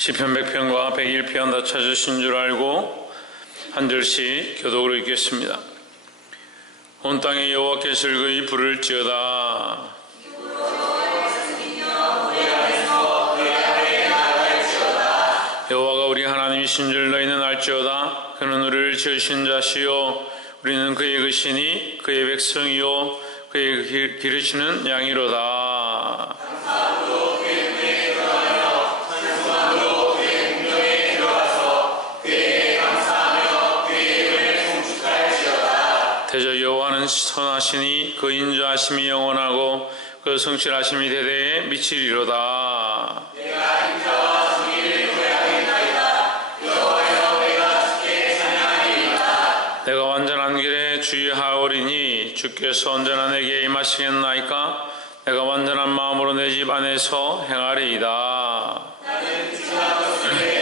시편 100편과 101편 다 찾으신 줄 알고 한 절씩 교독으로 읽겠습니다. 온 땅에 여호와께 즐거이 부를지어다. 여호와가 우리 하나님이신 줄 너희는 알지어다. 그는 우리를 지으신 자시요 우리는 그의 것이니 그의 백성이요 그의 기르시는 양이로다. 대저 여호와는 선하시니 그 인자하심이 영원하고 그 성실하심이 대대에 미치리로다. 내가 인자와 정의를 노래하겠나이다. 여호와여 내가 주께 찬양하리이다. 내가 완전한 길에 주의하오리니 주께서 언제나 내게 임하시겠나이까. 내가 완전한 마음으로 내 집 안에서 행하리이다. 나는 주와 것을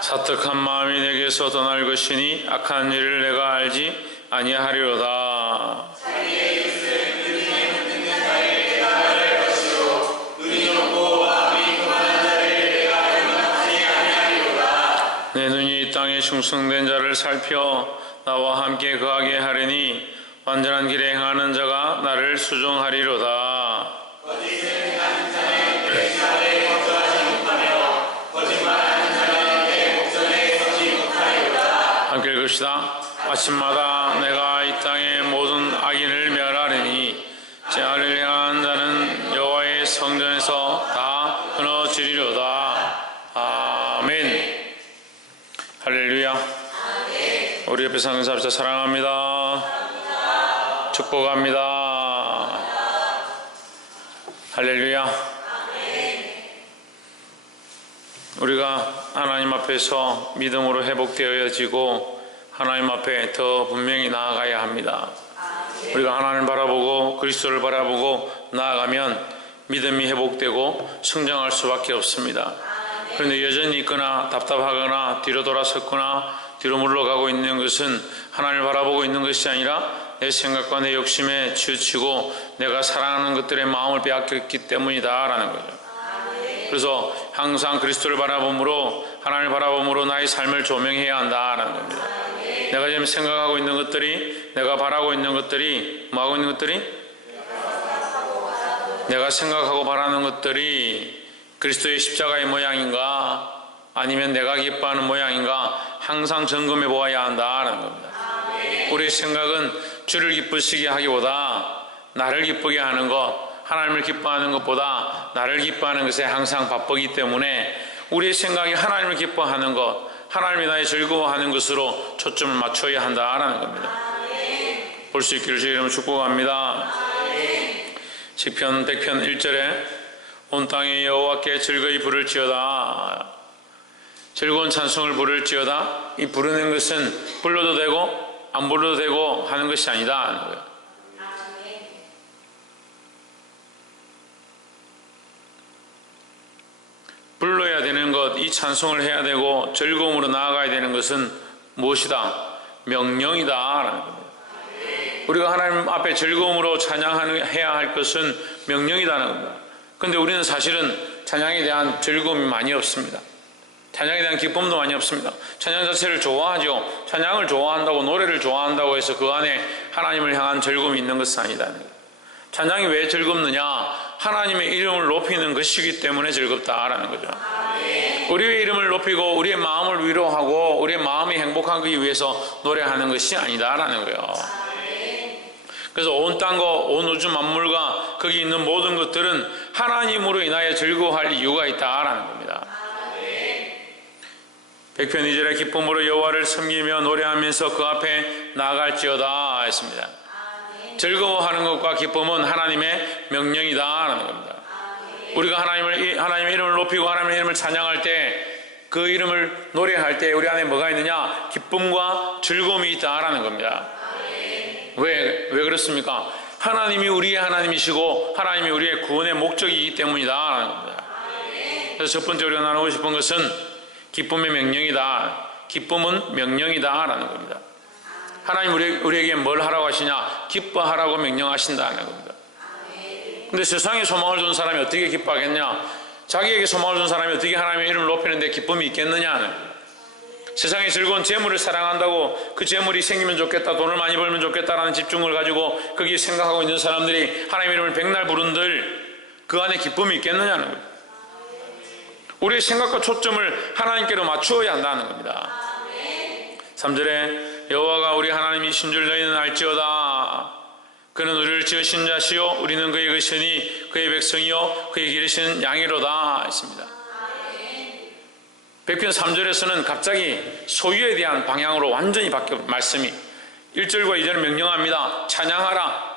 사특한 마음이 내게서 떠날 것이니 악한 일을 내가 알지 아니하리로다. 자기의 이웃을 그리에 묻는 자를 내가 말할 것이요 눈이 높고 마음이 교만한 자를 내가 용납하지 아니하리로다. 내 눈이 이 땅에 충성된 자를 살펴 나와 함께 거하게 하리니 완전한 길에 행하는 자가 나를 수종하리로다. 거짓을 행하는 자는 내 집 안에 거주하지 못하며 거짓말하는 자는 내 목전에 서지 못하리로다. 함께 읽읍시다. 아침마다 내가 이 땅의 모든 악인을 멸하리니 재앙을 행하는 자는 여호와의 성전에서 다 끊어지리로다. 아멘. 할렐루야. 아멘. 우리 옆에 사는 사람들 사랑합니다. 사랑합니다. 축복합니다. 할렐루야. 아멘. 우리가 하나님 앞에서 믿음으로 회복되어지고 하나님 앞에 더 분명히 나아가야 합니다. 아멘. 우리가 하나님을 바라보고 그리스도를 바라보고 나아가면 믿음이 회복되고 성장할 수밖에 없습니다. 아멘. 그런데 여전히 있거나 답답하거나 뒤로 돌아섰거나 뒤로 물러가고 있는 것은 하나님을 바라보고 있는 것이 아니라 내 생각과 내 욕심에 치우치고 내가 사랑하는 것들의 마음을 빼앗겼기 때문이다 라는 거죠. 그래서 항상 그리스도를 바라봄으로 하나님을 바라봄으로 나의 삶을 조명해야 한다라는 겁니다. 내가 지금 생각하고 있는 것들이 내가 바라고 있는 것들이 뭐하고 있는 것들이 내가 생각하고 바라는 것들이 그리스도의 십자가의 모양인가 아니면 내가 기뻐하는 모양인가 항상 점검해 보아야 한다라는 겁니다. 우리의 생각은 주를 기쁘시게 하기보다 나를 기쁘게 하는 것 하나님을 기뻐하는 것보다 나를 기뻐하는 것에 항상 바쁘기 때문에 우리의 생각이 하나님을 기뻐하는 것 하나님이 나의 즐거워하는 것으로 초점을 맞춰야 한다라는 겁니다. 볼 수 있기를 주의 이름으로 축복합니다. 시편 100편 1절에 온 땅에 여호와께 즐거이 부를지어다. 즐거운 찬송을 부를지어다. 이 부르는 것은 불러도 되고 안 불러도 되고 하는 것이 아니다 하는 거예요. 불러야 되는 것, 이 찬송을 해야 되고 즐거움으로 나아가야 되는 것은 무엇이다? 명령이다 라는 겁니다. 우리가 하나님 앞에 즐거움으로 찬양해야 할 것은 명령이라는 겁니다. 그런데 우리는 사실은 찬양에 대한 즐거움이 많이 없습니다. 찬양에 대한 기쁨도 많이 없습니다. 찬양 자체를 좋아하죠. 찬양을 좋아한다고 노래를 좋아한다고 해서 그 안에 하나님을 향한 즐거움이 있는 것은 아니다는 거예요. 찬양이 왜 즐겁느냐? 하나님의 이름을 높이는 것이기 때문에 즐겁다라는 거죠. 우리의 이름을 높이고 우리의 마음을 위로하고 우리의 마음이 행복하기 위해서 노래하는 것이 아니다라는 거예요. 그래서 온 땅과 온 우주 만물과 거기 있는 모든 것들은 하나님으로 인하여 즐거워할 이유가 있다라는 겁니다. 100편 2절에 기쁨으로 여호와를 섬기며 노래하면서 그 앞에 나아갈지어다 했습니다. 즐거워하는 것과 기쁨은 하나님의 명령이다라는 겁니다. 우리가 하나님의 이름을 높이고 하나님의 이름을 찬양할 때 그 이름을 노래할 때 우리 안에 뭐가 있느냐? 기쁨과 즐거움이 있다라는 겁니다. 왜 그렇습니까? 하나님이 우리의 하나님이시고 하나님이 우리의 구원의 목적이기 때문이다라는 겁니다. 그래서 첫 번째 우리가 나누고 싶은 것은 기쁨의 명령이다. 기쁨은 명령이다 라는 겁니다. 하나님 우리에게 뭘 하라고 하시냐? 기뻐하라고 명령하신다는 겁니다. 근데 세상에 소망을 둔 사람이 어떻게 기뻐하겠냐? 자기에게 소망을 둔 사람이 어떻게 하나님의 이름을 높이는데 기쁨이 있겠느냐는. 세상의 즐거운 재물을 사랑한다고 그 재물이 생기면 좋겠다, 돈을 많이 벌면 좋겠다라는 집중을 가지고 거기에 생각하고 있는 사람들이 하나님의 이름을 백날 부른들 그 안에 기쁨이 있겠느냐는 거예요. 우리의 생각과 초점을 하나님께로 맞추어야 한다는 겁니다. 3절에 여호와가 우리 하나님이신 줄 너희는 알지어다. 그는 우리를 지으신 자시요 우리는 그의 것이니 그의 백성이요 그의 기르신 양이로다 했습니다. 백편 3절에서는 갑자기 소유에 대한 방향으로 완전히 바뀌어 말씀이 1절과 2절은 명령합니다. 찬양하라,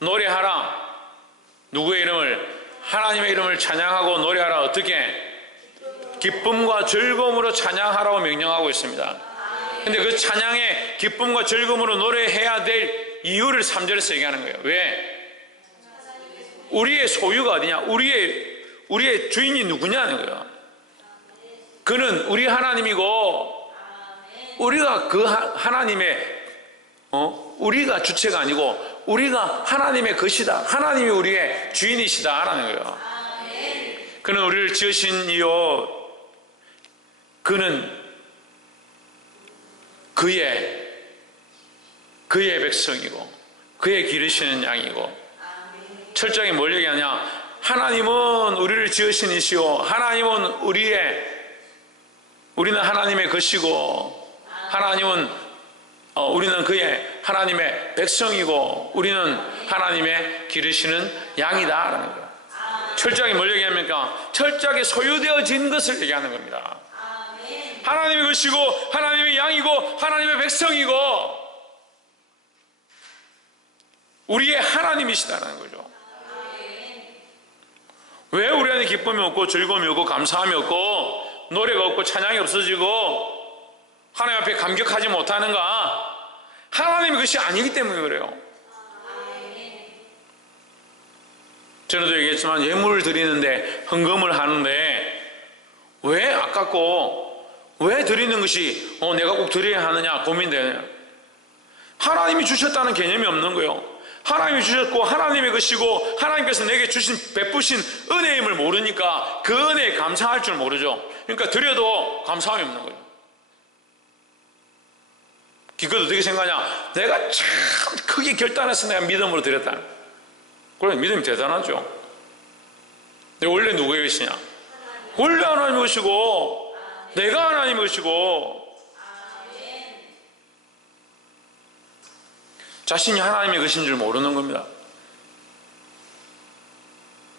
노래하라. 누구의 이름을? 하나님의 이름을 찬양하고 노래하라. 어떻게? 기쁨과 즐거움으로 찬양하라고 명령하고 있습니다. 근데 그 찬양에 기쁨과 즐거움으로 노래해야 될 이유를 3절에서 얘기하는 거예요. 왜? 우리의 소유가 어디냐? 우리의 주인이 누구냐는 거예요. 그는 우리 하나님이고 우리가 그 하나님의 우리가 주체가 아니고 우리가 하나님의 것이다. 하나님이 우리의 주인이시다라는 거예요. 그는 우리를 지으신 이요 그는 그의 백성이고 그의 기르시는 양이고 철저하게 뭘 얘기하냐? 하나님은 우리를 지으신 이시오. 하나님은 우리는 하나님의 것이고 우리는 그의 하나님의 백성이고 우리는 하나님의 기르시는 양이다라는 거예요. 철저하게 뭘 얘기합니까? 철저하게 소유되어진 것을 얘기하는 겁니다. 하나님의 것이고 하나님의 양이고 하나님의 백성이고 우리의 하나님이시다라는 거죠. 왜 우리 안에 기쁨이 없고 즐거움이 없고 감사함이 없고 노래가 없고 찬양이 없어지고 하나님 앞에 감격하지 못하는가? 하나님의 것이 아니기 때문에 그래요. 전에도 얘기했지만 예물을 드리는데 헌금을 하는데 왜 아깝고 왜 드리는 것이 내가 꼭 드려야 하느냐 고민되냐? 하나님이 주셨다는 개념이 없는 거예요. 하나님이 주셨고 하나님의 것이고 하나님께서 내게 주신 베푸신 은혜의 힘을 모르니까 그 은혜에 감사할 줄 모르죠. 그러니까 드려도 감사함이 없는 거예요. 기껏 어떻게 생각하냐? 내가 참 크게 결단해서 내가 믿음으로 드렸다. 그래 믿음이 대단하죠. 근데 원래 누구의 것이냐? 원래 하나님의 것이고 내가 하나님의 것이고 자신이 하나님의 것인 줄 모르는 겁니다.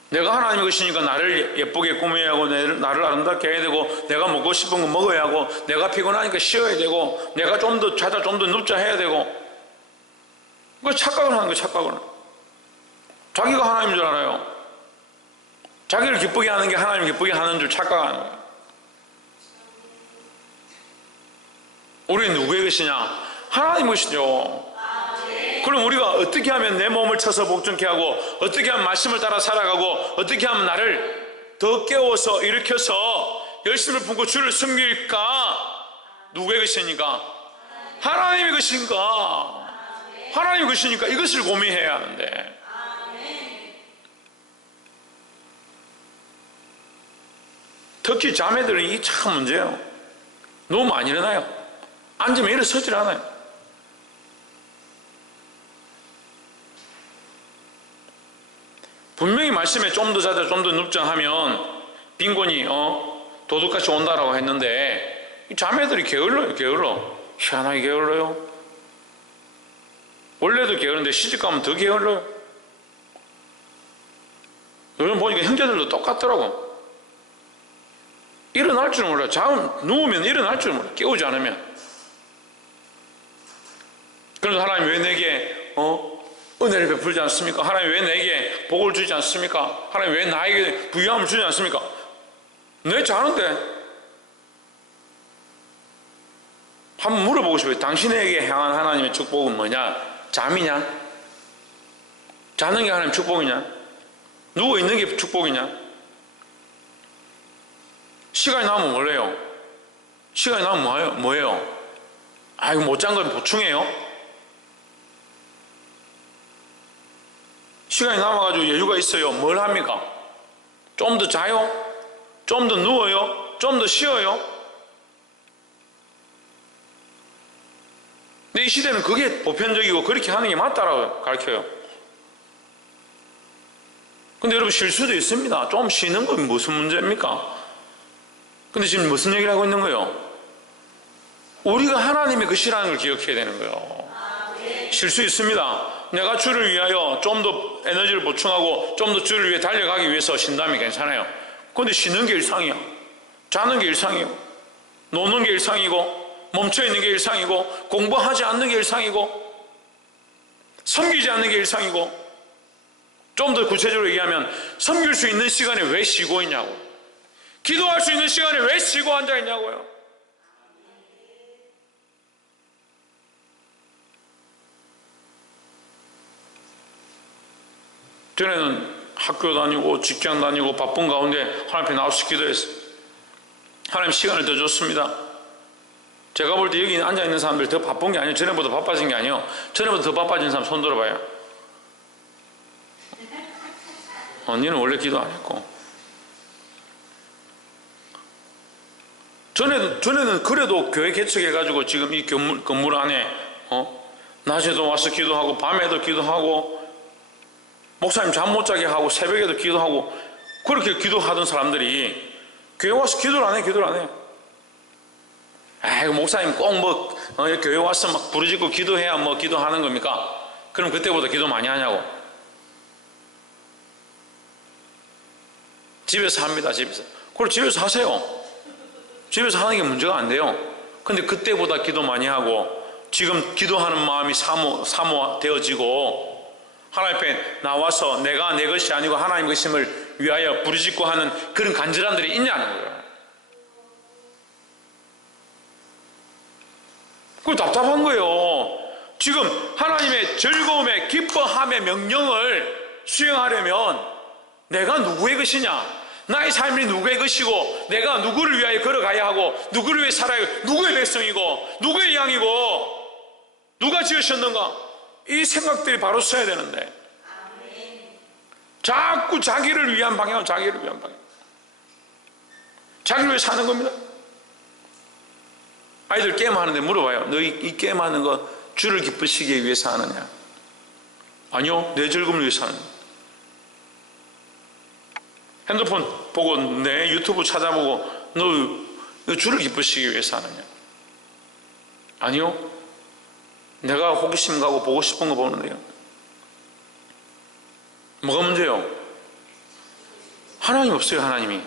내가 하나님의 것이니까 나를 예쁘게 꾸며야 하고 나를 아름답게 해야 되고 내가 먹고 싶은 거 먹어야 하고 내가 피곤하니까 쉬어야 되고 내가 좀 더 자자 좀 더 눕자 해야 되고 그 착각을 하는 거예요. 착각을. 자기가 하나님인 줄 알아요. 자기를 기쁘게 하는 게 하나님 기쁘게 하는 줄 착각하는 거예요. 우리는 누구의 것이냐? 하나님의 것이죠. 그럼 우리가 어떻게 하면 내 몸을 쳐서 복종케 하고 어떻게 하면 말씀을 따라 살아가고 어떻게 하면 나를 더 깨워서 일으켜서 열심을 품고 주를 섬길까? 누구의 것이니까? 하나님의 것인가? 하나님의 것이니까 이것을 고민해야 하는데 특히 자매들은 이게 참 문제예요. 너무 많이 일어나요. 앉으면 일어서질 않아요. 분명히 말씀에 좀 더 자자 좀 더 눕자 하면 빈곤이 도둑같이 온다라고 했는데 이 자매들이 게을러요. 게을러. 희한하게 게을러요. 원래도 게으른데 시집가면 더 게을러요. 요즘 보니까 형제들도 똑같더라고. 일어날 줄 몰라. 누우면 일어날 줄 몰라. 깨우지 않으면. 그래서 하나님 왜 내게 은혜를 베풀지 않습니까? 하나님 왜 내게 복을 주지 않습니까? 하나님 왜 나에게 부유함을 주지 않습니까? 내 자는데 한번 물어보고 싶어요. 당신에게 향한 하나님의 축복은 뭐냐? 잠이냐? 자는 게 하나님 축복이냐? 누워있는 게 축복이냐? 시간이 나면 뭘래요? 시간이 나면 뭐예요? 아이고 못 잔 건 보충해요? 시간이 남아가지고 여유가 있어요. 뭘 합니까? 좀 더 자요? 좀 더 누워요? 좀 더 쉬어요? 근데 이 시대는 그게 보편적이고 그렇게 하는 게 맞다라고 가르쳐요. 근데 여러분 쉴 수도 있습니다. 좀 쉬는 건 무슨 문제입니까? 근데 지금 무슨 얘기를 하고 있는 거예요? 우리가 하나님의 것이라는 걸 기억해야 되는 거예요. 쉴 수 있습니다. 내가 주를 위하여 좀 더 에너지를 보충하고 좀 더 주를 위해 달려가기 위해서 쉰다면 괜찮아요. 근데 쉬는 게 일상이야. 자는 게 일상이고, 노는 게 일상이고, 멈춰있는 게 일상이고, 공부하지 않는 게 일상이고, 섬기지 않는 게 일상이고, 좀 더 구체적으로 얘기하면 섬길 수 있는 시간에 왜 쉬고 있냐고, 기도할 수 있는 시간에 왜 쉬고 앉아있냐고요. 전에는 학교 다니고 직장 다니고 바쁜 가운데 하나님 앞에 나와서 기도했어요. 하나님 시간을 더 줬습니다. 제가 볼 때 여기 앉아있는 사람들 더 바쁜 게 아니에요. 전에보다 바빠진 게 아니에요. 전에보다 더 바빠진 사람 손 들어봐요. 언니는 원래 기도 안 했고. 전에는 그래도 교회 개척해가지고 지금 이 건물 안에 낮에도 와서 기도하고 밤에도 기도하고 목사님 잠 못 자게 하고 새벽에도 기도하고 그렇게 기도하던 사람들이 교회 와서 기도를 안 해. 아이고 목사님 꼭 교회 와서 막 부르짖고 기도해야 기도하는 겁니까? 그럼 그때보다 기도 많이 하냐고. 집에서 합니다. 그걸 집에서 하세요. 집에서 하는 게 문제가 안 돼요. 근데 그때보다 기도 많이 하고 지금 기도하는 마음이 사모되어지고 하나님 앞에 나와서 내가 내 것이 아니고 하나님 것임을 위하여 부르짖고 하는 그런 간절함들이 있냐는 거예요. 그거 답답한 거예요. 지금 하나님의 즐거움의 기뻐함의 명령을 수행하려면 내가 누구의 것이냐, 나의 삶이 누구의 것이고 내가 누구를 위하여 걸어가야 하고 누구를 위해 살아야 하고 누구의 백성이고 누구의 양이고 누가 지으셨는가, 이 생각들이 바로 써야 되는데 자꾸 자기를 위한 방향, 자기를 위해 사는 겁니다. 아이들 게임하는데 물어봐요. 너 이 게임하는 거 주를 기쁘시기 위해서 하느냐? 아니요, 내 즐거움을 위해서 하는 거예요. 핸드폰 보고 내 유튜브 찾아보고 너 주를 기쁘시기 위해서 하느냐? 아니요, 내가 호기심 가고 보고 싶은 거 보는데요. 뭐가 문제요? 하나님 없어요. 하나님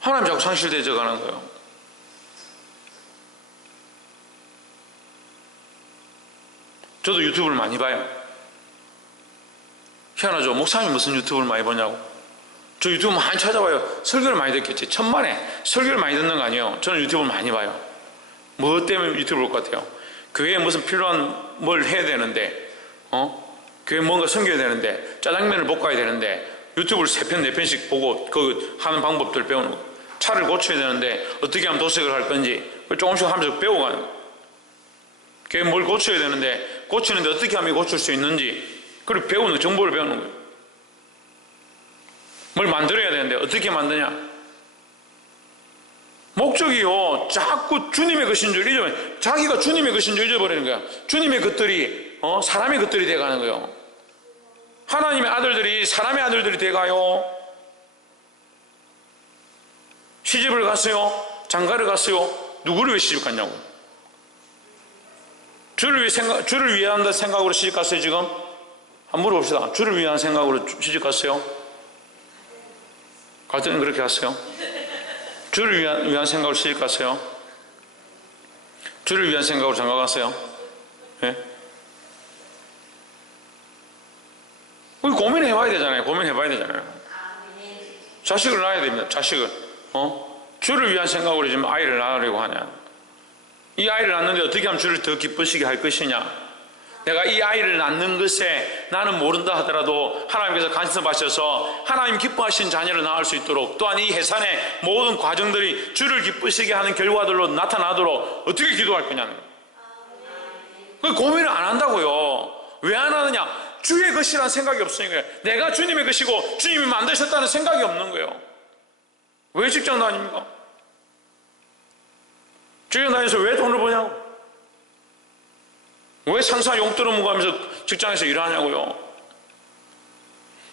자꾸 상실되어 가는 거예요. 저도 유튜브를 많이 봐요. 희한하죠? 목사님이 무슨 유튜브를 많이 보냐고. 저 유튜브 많이 찾아봐요. 설교를 많이 듣겠지. 천만에 설교를 많이 듣는 거 아니에요. 저는 유튜브를 많이 봐요. 뭐 때문에 유튜브를 볼 것 같아요? 교회에 무슨 필요한 뭘 해야 되는데, 교회 뭔가 섬겨야 되는데, 짜장면을 볶아야 되는데, 유튜브를 3편, 4편씩 보고 그 하는 방법들 배우는 거. 차를 고쳐야 되는데, 어떻게 하면 도색을 할 건지, 조금씩 하면서 배워가는 거. 교회 뭘 고쳐야 되는데, 고치는데 어떻게 하면 고칠 수 있는지, 그걸 배우는, 정보를 배우는 거예요. 뭘 만들어야 되는데, 어떻게 만드냐? 목적이요, 자꾸 주님의 것인 줄 잊어버려요. 자기가 주님의 것인 줄 잊어버리는 거야. 주님의 것들이 사람의 것들이 돼가는 거예요. 하나님의 아들들이 사람의 아들들이 돼가요. 시집을 갔어요? 장가를 갔어요? 누구를 위해 시집 갔냐고. 주를 위한다 생각으로 시집 갔어요? 지금 한번 물어봅시다. 주를 위한 생각으로 시집 갔어요? 갈 때는 그렇게 갔어요? 주를 위한 생각으로 시집 갔어요? 주를 위한 생각으로 장가 갔어요? 네? 고민해봐야 되잖아요. 자식을 낳아야 됩니다. 자식을. 주를 위한 생각으로 지금 아이를 낳으려고 하냐? 이 아이를 낳는데 어떻게 하면 주를 더 기쁘시게 할 것이냐? 내가 이 아이를 낳는 것에 나는 모른다 하더라도 하나님께서 관심 받으셔서 하나님 기뻐하신 자녀를 낳을 수 있도록, 또한 이 해산의 모든 과정들이 주를 기쁘시게 하는 결과들로 나타나도록 어떻게 기도할 거냐는 거예요. 고민을 안 한다고요. 왜 안 하느냐? 주의 것이라는 생각이 없으니까 내가 주님의 것이고 주님이 만드셨다는 생각이 없는 거예요. 왜 직장 다닙니까? 직장 다니면서 왜 돈을 버냐고? 왜 상사 용돈을 먹으면서 직장에서 일하냐고요?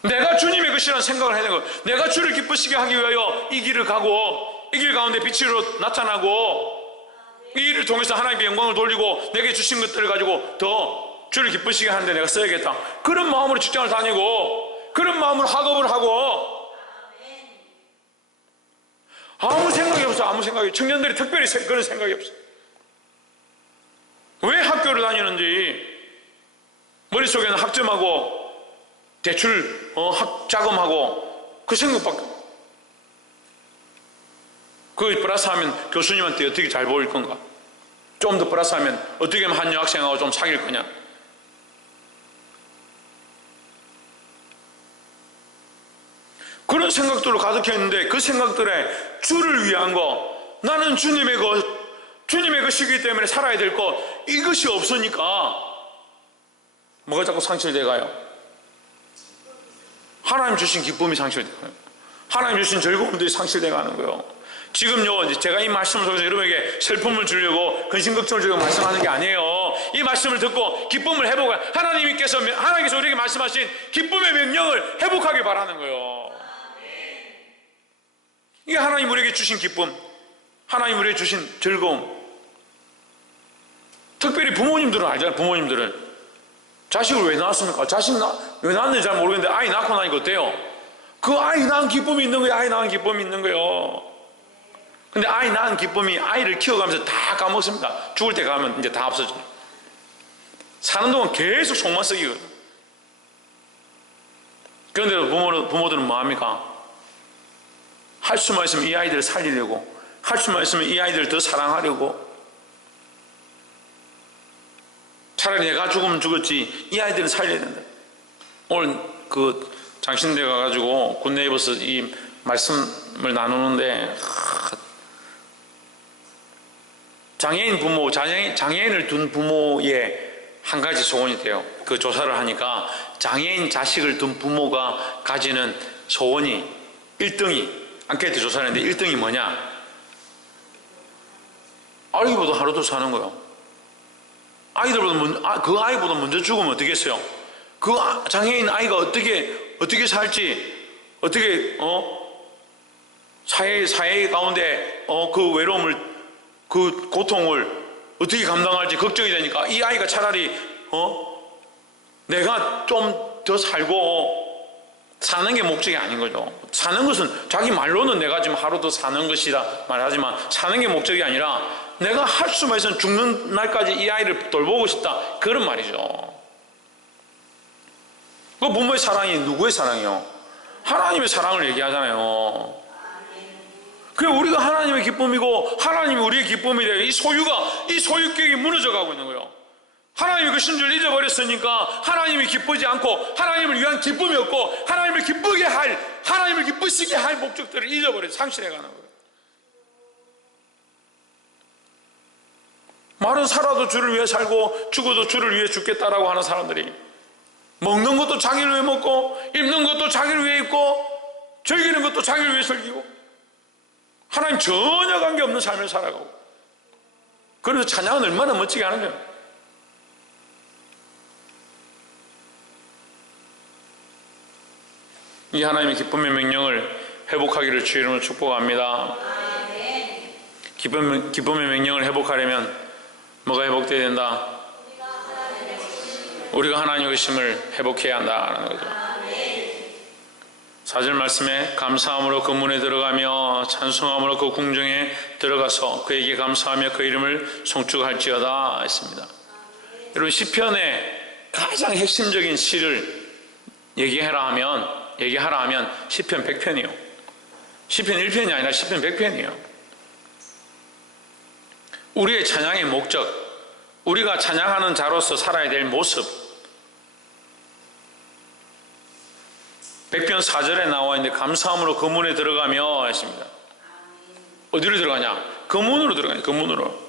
내가 주님의 것이라는 생각을 해야 되는 거예요. 내가 주를 기쁘시게 하기 위하여 이 길을 가고 이 길 가운데 빛으로 나타나고 이 일을 통해서 하나님께 영광을 돌리고 내게 주신 것들을 가지고 더 주를 기쁘시게 하는데 내가 써야겠다. 그런 마음으로 직장을 다니고 그런 마음으로 학업을 하고 아무 생각이 없어. 아무 생각이. 청년들이 특별히 그런 생각이 없어. 왜 학교를 다니는지 머릿속에는 학점하고 대출 학자금하고 그 생각밖에. 그걸 플러스하면 교수님한테 어떻게 잘 보일 건가? 좀 더 플러스하면 어떻게 하면 한 여학생하고 좀 사귈 거냐? 그런 생각들로 가득해 있는데 그 생각들에 주를 위한 거, 나는 주님의 것이기 때문에 살아야 될 것, 이것이 없으니까 뭐가 자꾸 상실돼 가요? 하나님 주신 기쁨이 상실돼 가요. 하나님 주신 즐거움들이 상실돼 가는 거예요. 지금요, 제가 이 말씀을 통해서 여러분에게 슬픔을 주려고 근심걱정을 주려고 말씀하는 게 아니에요. 이 말씀을 듣고 기쁨을 회복할, 하나님께서 우리에게 말씀하신 기쁨의 명령을 회복하길 바라는 거예요. 이게 하나님 우리에게 주신 기쁨, 하나님 우리에게 주신 즐거움. 특별히 부모님들은 알잖아요. 부모님들은 자식을 왜 낳았습니까? 왜 낳았는지 잘 모르겠는데 아이 낳고 나니까 어때요? 그 아이 낳은 기쁨이 있는 거예요. 아이 낳은 기쁨이 있는 거예요. 근데 아이 낳은 기쁨이 아이를 키워가면서 다 까먹습니다. 죽을 때 가면 이제 다 없어져요. 사는 동안 계속 속만 썩이거든요. 그런데 부모들은 뭐합니까? 할 수만 있으면 이 아이들을 살리려고, 할 수만 있으면 이 아이들을 더 사랑하려고, 차라리 내가 죽으면 죽었지 이 아이들은 살려야 된다. 오늘 그 장신대 가가지고 굿네이버스 이 말씀을 나누는데 장애인 부모, 장애인을 둔 부모의 한 가지 소원이 돼요. 그 조사를 하니까 장애인 자식을 둔 부모가 가지는 소원이 1등이, 앙케이트 조사를 했는데 1등이 뭐냐? 아이보다 하루 더 사는 거예요. 그 아이보다 먼저 죽으면 어떻겠어요? 그 장애인 아이가 어떻게 살지, 어떻게 사회 가운데 그 외로움을, 그 고통을 어떻게 감당할지 걱정이 되니까 이 아이가 차라리 내가 좀 더 살고, 사는 게 목적이 아닌 거죠. 사는 것은 자기 말로는 내가 지금 하루 더 사는 것이다 말하지만 사는 게 목적이 아니라 내가 할 수만 있으면 죽는 날까지 이 아이를 돌보고 싶다, 그런 말이죠. 그 부모의 사랑이 누구의 사랑이요? 하나님의 사랑을 얘기하잖아요. 그게 우리가 하나님의 기쁨이고 하나님이 우리의 기쁨이 돼요. 이 소유격이 무너져 가고 있는 거예요. 하나님이 것인 줄 잊어버렸으니까 하나님이 기쁘지 않고 하나님을 위한 기쁨이 없고 하나님을 기쁘시게 할 목적들을 잊어버려서 상실해 가는 거예요. 말은 살아도 주를 위해 살고 죽어도 주를 위해 죽겠다라고 하는 사람들이, 먹는 것도 자기를 위해 먹고 입는 것도 자기를 위해 입고 즐기는 것도 자기를 위해 즐기고 하나님 전혀 관계없는 삶을 살아가고, 그래서 찬양은 얼마나 멋지게 하는 거예요. 이 하나님의 기쁨의 명령을 회복하기를 주의 이름으로 축복합니다. 기쁨의 명령을 회복하려면 뭐가 회복되어야 된다? 우리가 하나님의 것임을 회복해야 한다는 거죠. 4절 말씀에 감사함으로 그 문에 들어가며 찬송함으로 그 궁정에 들어가서 그에게 감사하며 그 이름을 송축할지어다 했습니다. 여러분, 시편의 가장 핵심적인 시를 얘기하라 하면 시편 100편이요. 시편 1편이 아니라 시편 100편이에요. 우리의 찬양의 목적, 우리가 찬양하는 자로서 살아야 될 모습, 100편 4절에 나와 있는데 감사함으로 그 문에 들어가며 했습니다. 어디로 들어가냐? 그 문으로 들어가냐. 그 문으로.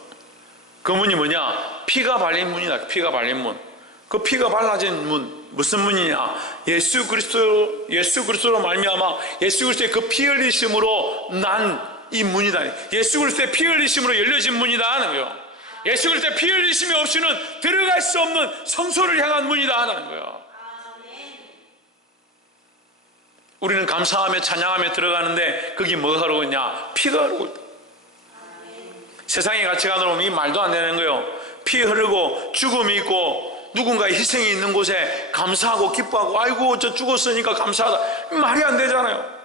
그 문이 뭐냐? 피가 발린 문이다. 피가 발린 문. 그 피가 발라진 문, 무슨 문이냐? 예수 그리스도로 말미암아 예수 그리스도의 그 피 흘리심으로 난 이 문이다. 예수 그리스도의 피 흘리심으로 열려진 문이다 하는 거예요. 예수 그리스도의 피 흘리심이 없이는 들어갈 수 없는 성소를 향한 문이다 하는 거예요. 우리는 감사하며 찬양하며 들어가는데 거기 뭐가 흐르고 있냐? 피가 흐르고 있다. 세상의 가치관으로 보면 이 말도 안 되는 거예요. 피 흐르고 죽음이 있고 누군가의 희생이 있는 곳에 감사하고 기뻐하고 아이고 저 죽었으니까 감사하다, 말이 안 되잖아요.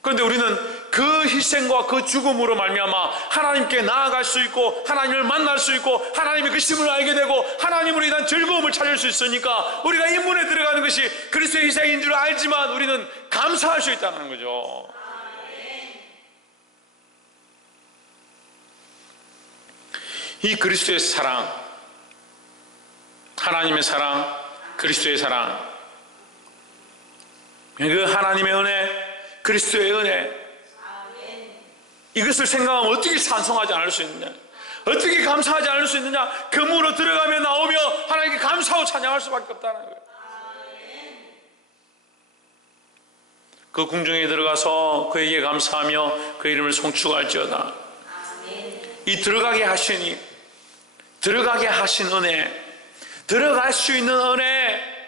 그런데 우리는 그 희생과 그 죽음으로 말미암아 하나님께 나아갈 수 있고 하나님을 만날 수 있고 하나님의 그 심을 알게 되고 하나님으로 인한 즐거움을 찾을 수 있으니까 우리가 이 문에 들어가는 것이 그리스도의 희생인 줄 알지만 우리는 감사할 수 있다는 거죠. 이 그리스도의 사랑, 하나님의 사랑, 그리스도의 사랑, 그 하나님의 은혜, 그리스도의 은혜, 이것을 생각하면 어떻게 찬송하지 않을 수 있느냐, 어떻게 감사하지 않을 수 있느냐. 그 문으로 들어가며 나오며 하나님께 감사하고 찬양할 수밖에 없다는 거예요. 그 궁중에 들어가서 그에게 감사하며 그 이름을 송축할지어다. 이 들어가게 하시니, 들어가게 하신 은혜, 들어갈 수 있는 은혜,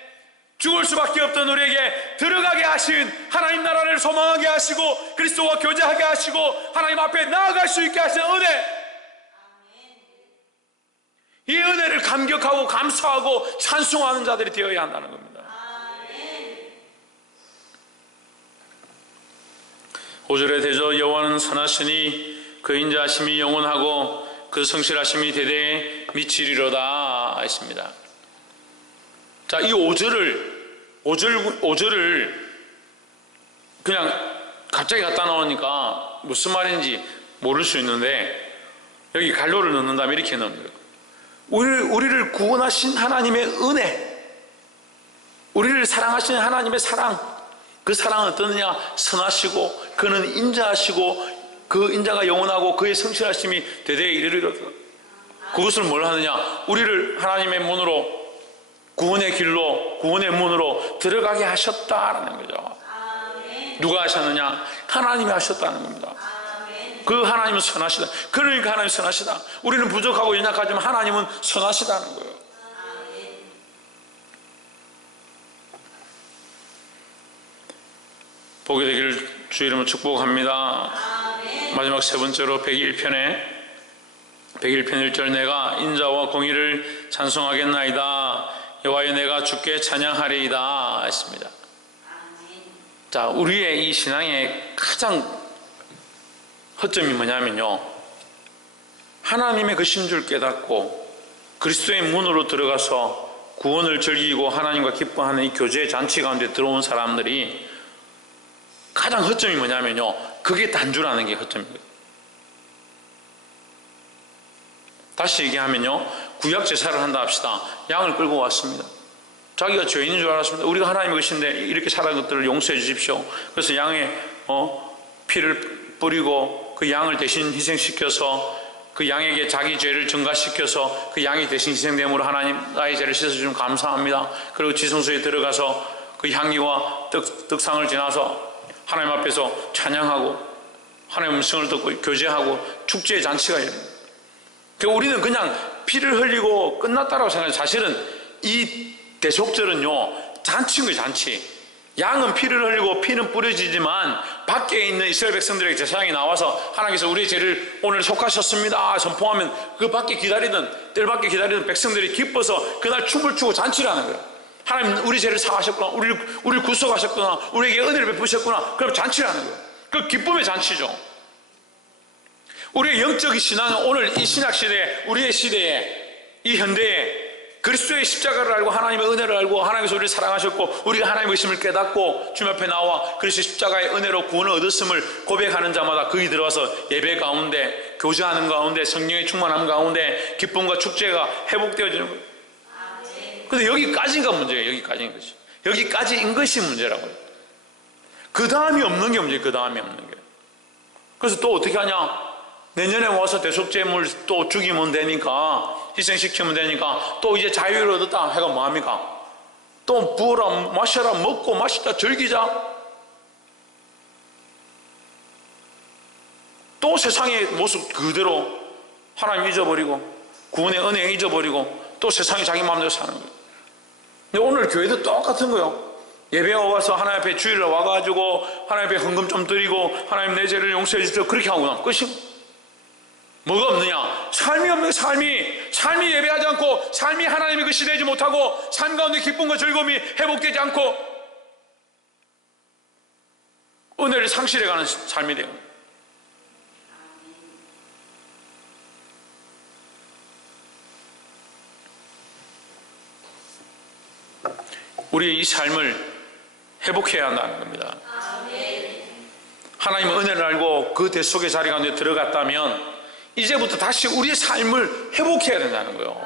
죽을 수밖에 없던 우리에게 들어가게 하신 하나님 나라를 소망하게 하시고 그리스도와 교제하게 하시고 하나님 앞에 나아갈 수 있게 하신 은혜, 이 은혜를 감격하고 감사하고 찬송하는 자들이 되어야 한다는 겁니다. 5절에 대저 여호와는 선하시니 그 인자하심이 영원하고 그 성실하심이 대대에 미치리로다 했습니다. 자, 이 5절을 그냥 갑자기 갖다 놓으니까 무슨 말인지 모를 수 있는데 여기 갈로를 넣는다면 이렇게 넣는 거예요. 우리를 구원하신 하나님의 은혜, 우리를 사랑하시는 하나님의 사랑, 그 사랑은 어떠느냐? 선하시고 그는 인자하시고 그 인자가 영원하고 그의 성실하심이 대대에 이르리로다. 그것을 뭘 하느냐? 우리를 하나님의 문으로, 구원의 길로, 구원의 문으로 들어가게 하셨다라는 거죠. 누가 하셨느냐? 하나님이 하셨다는 겁니다. 그 하나님은 선하시다. 그러니까 하나님은 선하시다. 우리는 부족하고 연약하지만 하나님은 선하시다는 거예요. 복이 되기를 주 이름으로 축복합니다. 마지막 세 번째로 101편에 101편 1절 내가 인자와 공의를 찬송하겠나이다. 여호와여 내가 주께 찬양하리이다 했습니다. 자, 우리의 이 신앙의 가장 허점이 뭐냐면요, 하나님의 그 심주를 깨닫고 그리스도의 문으로 들어가서 구원을 즐기고 하나님과 기뻐하는 이 교제의 잔치 가운데 들어온 사람들이 가장 허점이 뭐냐면요, 그게 단주라는 게 허점입니다. 다시 얘기하면요, 구약 제사를 한다 합시다. 양을 끌고 왔습니다. 자기가 죄인인 줄 알았습니다. 우리가 하나님의 것인데 이렇게 살아간 것들을 용서해 주십시오. 그래서 양의 피를 뿌리고 그 양을 대신 희생시켜서 그 양에게 자기 죄를 증가시켜서 그 양이 대신 희생됨으로 하나님 나의 죄를 씻어주시면 감사합니다. 그리고 지성소에 들어가서 그 향기와 떡상을 지나서 하나님 앞에서 찬양하고 하나님의 음성을 듣고 교제하고 축제의 잔치가 열립니다. 우리는 그냥 피를 흘리고 끝났다라고 생각해요. 사실은 이 대속절은요, 잔치인 거예요, 잔치. 양은 피를 흘리고 피는 뿌려지지만 밖에 있는 이스라엘 백성들에게 제사장이 나와서 하나님께서 우리의 죄를 오늘 속하셨습니다 선포하면 그 밖에 기다리던, 뜰 밖에 기다리던 백성들이 기뻐서 그날 춤을 추고 잔치를 하는 거예요. 하나님 우리 죄를 사하셨구나, 우리를 구속하셨구나, 우리에게 은혜를 베푸셨구나. 그럼 잔치를 하는 거예요. 그 기쁨의 잔치죠. 우리의 영적인 신앙은 오늘 이 신약시대에, 우리의 시대에, 이 현대에 그리스도의 십자가를 알고 하나님의 은혜를 알고 하나님께서 우리를 사랑하셨고 우리가 하나님의 것임을 깨닫고 주님 앞에 나와 그리스도의 십자가의 은혜로 구원을 얻었음을 고백하는 자마다 거기 들어와서 예배 가운데, 교제하는 가운데, 성령의 충만함 가운데 기쁨과 축제가 회복되어지는 거예요. 근데 여기까지가 문제예요. 여기까지인 것이. 여기까지인 것이 문제라고요. 그 다음이 없는 게 문제예요. 그 다음이 없는 게. 그래서 또 어떻게 하냐? 내년에 와서 대속제물 또 죽이면 되니까, 희생시키면 되니까 또 이제 자유를 얻었다 해가 뭐합니까? 또 부어라 마셔라 먹고 마시다 즐기자. 또 세상의 모습 그대로 하나님 잊어버리고 구원의 은혜 잊어버리고 또 세상이 자기 마음대로 사는 거예요. 근데 오늘 교회도 똑같은 거예요. 예배 와서 하나님 앞에 주일날 와가지고 하나님 앞에 헌금 좀 드리고 하나님 내 죄를 용서해 주세요 그렇게 하고 나면 끝이고 뭐가 없느냐? 삶이 없는 삶이 예배하지 않고 삶이 하나님의 것이 되지 못하고 삶 가운데 기쁨과 즐거움이 회복되지 않고 은혜를 상실해가는 삶이 돼요. 우리의 이 삶을 회복해야 한다는 겁니다. 하나님의 은혜를 알고 그 대 속의 자리 가운데 들어갔다면 이제부터 다시 우리의 삶을 회복해야 된다는 거예요.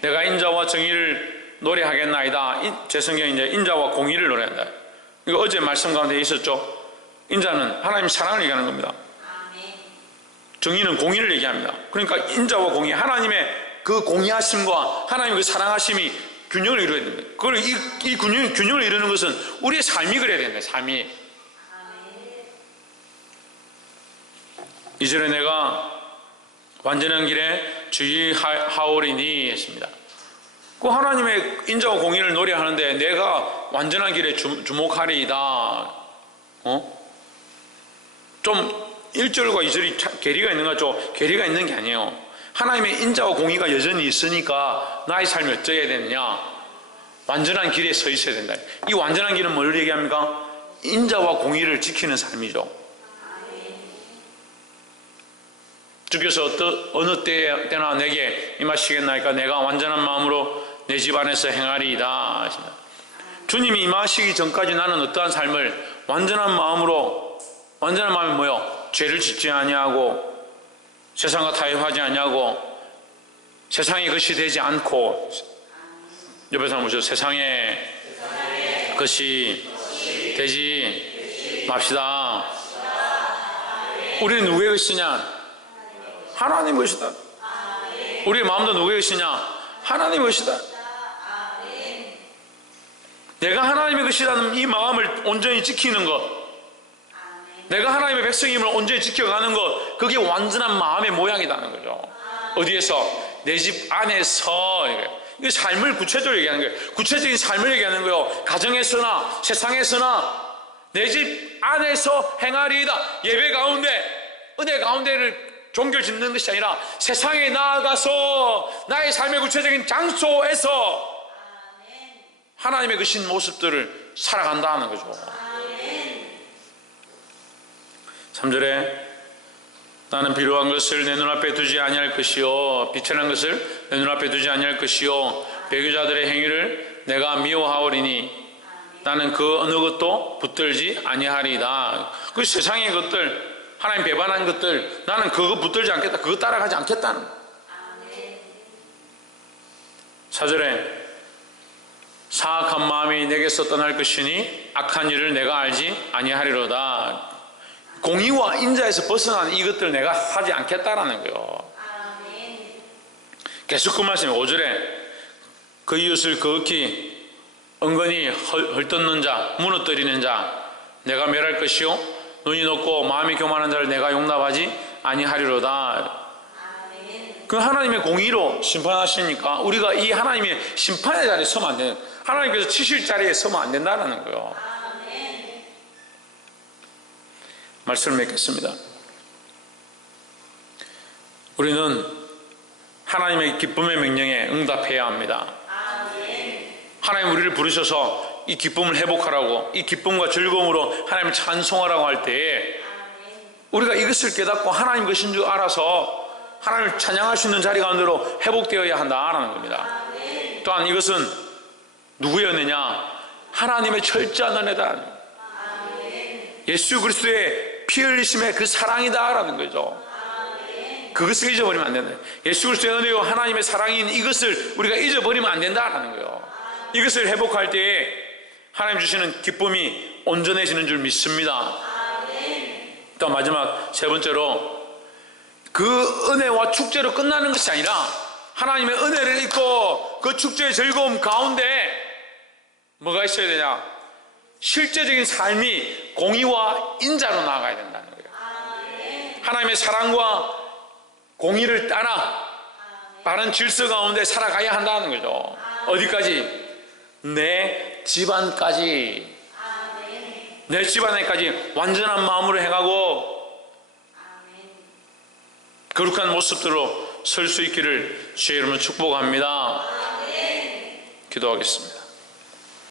내가 인자와 정의를 노래하겠나이다. 제 성경에 이제 인자와 공의를 노래한다. 이거 어제 말씀 가운데 있었죠. 인자는 하나님 사랑을 얘기하는 겁니다. 정의는 공의를 얘기합니다. 그러니까 인자와 공의, 하나님의 그 공의하심과 하나님의 그 사랑하심이 균형을 이루어야 됩니다. 그걸 이 균형을 이루는 것은 우리의 삶이 그래야 됩니다. 삶이. 이전에 내가 완전한 길에 주의하오리니 했습니다. 그 하나님의 인자와 공의를 노래하는데 내가 완전한 길에 주목하리이다. 좀 1절과 2절이 괴리가 있는 거죠. 괴리가 있는 게 아니에요. 하나님의 인자와 공의가 여전히 있으니까 나의 삶이 어쩌야 되느냐? 완전한 길에 서 있어야 된다. 이 완전한 길은 뭘 얘기합니까? 인자와 공의를 지키는 삶이죠. 주께서 어느 때나 내게 임하시겠나이까 내가 완전한 마음으로 내 집 안에서 행하리이다. 주님이 임하시기 전까지 나는 어떠한 삶을 완전한 마음이 뭐요? 죄를 짓지 아니하고 세상과 타협하지 아니하고 세상의 것이 되지 않고 옆에 사람 보시죠. 세상의 것이 되지 맙시다. 우리는 누구의 것이냐? 하나님의 것이다. 우리의 마음도 누구의 것이냐? 하나님의 것이다. 내가 하나님의 것이라는 이 마음을 온전히 지키는 것, 내가 하나님의 백성임을 온전히 지켜가는 것, 그게 완전한 마음의 모양이라는 거죠. 어디에서? 내 집 안에서. 이게 삶을 구체적으로 얘기하는 거예요. 구체적인 삶을 얘기하는 거예요. 가정에서나 세상에서나 내 집 안에서 행하리이다. 예배 가운데, 은혜 가운데를 종교를 짓는 것이 아니라 세상에 나아가서 나의 삶의 구체적인 장소에서 하나님의 그 신 모습들을 살아간다는 거죠. 3절에 나는 비루한 것을 내 눈앞에 두지 아니할 것이요 비천한 것을 내 눈앞에 두지 아니할 것이요 배교자들의 행위를 내가 미워하오리니 나는 그 어느 것도 붙들지 아니하리이다. 그 세상의 것들, 하나님 배반한 것들, 나는 그거 붙들지 않겠다. 그거 따라가지 않겠다는. 4절에 사악한 마음이 내게서 떠날 것이니 악한 일을 내가 알지 아니하리로다. 공의와 인자에서 벗어난 이것들 내가 하지 않겠다라는 거예요. 계속 그 말씀이 5절에 그 이웃을 거룩히 은근히 헐뜯는 자, 무너뜨리는 자 내가 멸할 것이요 눈이 높고 마음이 교만한 자를 내가 용납하지 아니하리로다. 그 하나님의 공의로 심판하시니까 우리가 이 하나님의 심판의 자리에 서면 안 돼요. 하나님께서 치실 자리에 서면 안 된다는 거예요. 말씀을 맺겠습니다. 우리는 하나님의 기쁨의 명령에 응답해야 합니다. 하나님 우리를 부르셔서 이 기쁨을 회복하라고, 이 기쁨과 즐거움으로 하나님을 찬송하라고 할 때에 우리가 이것을 깨닫고 하나님 것인 줄 알아서 하나님을 찬양할 수 있는 자리 가운데로 회복되어야 한다는 겁니다. 또한 이것은 누구의 은혜냐? 하나님의 철저한 은혜다. 예수 그리스도의 피 흘리심의 그 사랑이다라는 거죠. 그것을 잊어버리면 안 된다. 예수 그리스도의 은혜와 하나님의 사랑인 이것을 우리가 잊어버리면 안 된다라는 거예요. 이것을 회복할 때에 하나님 주시는 기쁨이 온전해지는 줄 믿습니다. 또 마지막 세 번째로 그 은혜와 축제로 끝나는 것이 아니라 하나님의 은혜를 잊고 그 축제의 즐거움 가운데 뭐가 있어야 되냐? 실제적인 삶이 공의와 인자로 나아가야 된다는 거예요. 하나님의 사랑과 공의를 따라 바른 질서 가운데 살아가야 한다는 거죠. 어디까지? 내 집안까지, 내 집안에까지 완전한 마음으로 행하고 거룩한 모습들로 설 수 있기를 주의 이름으로 축복합니다. 기도하겠습니다.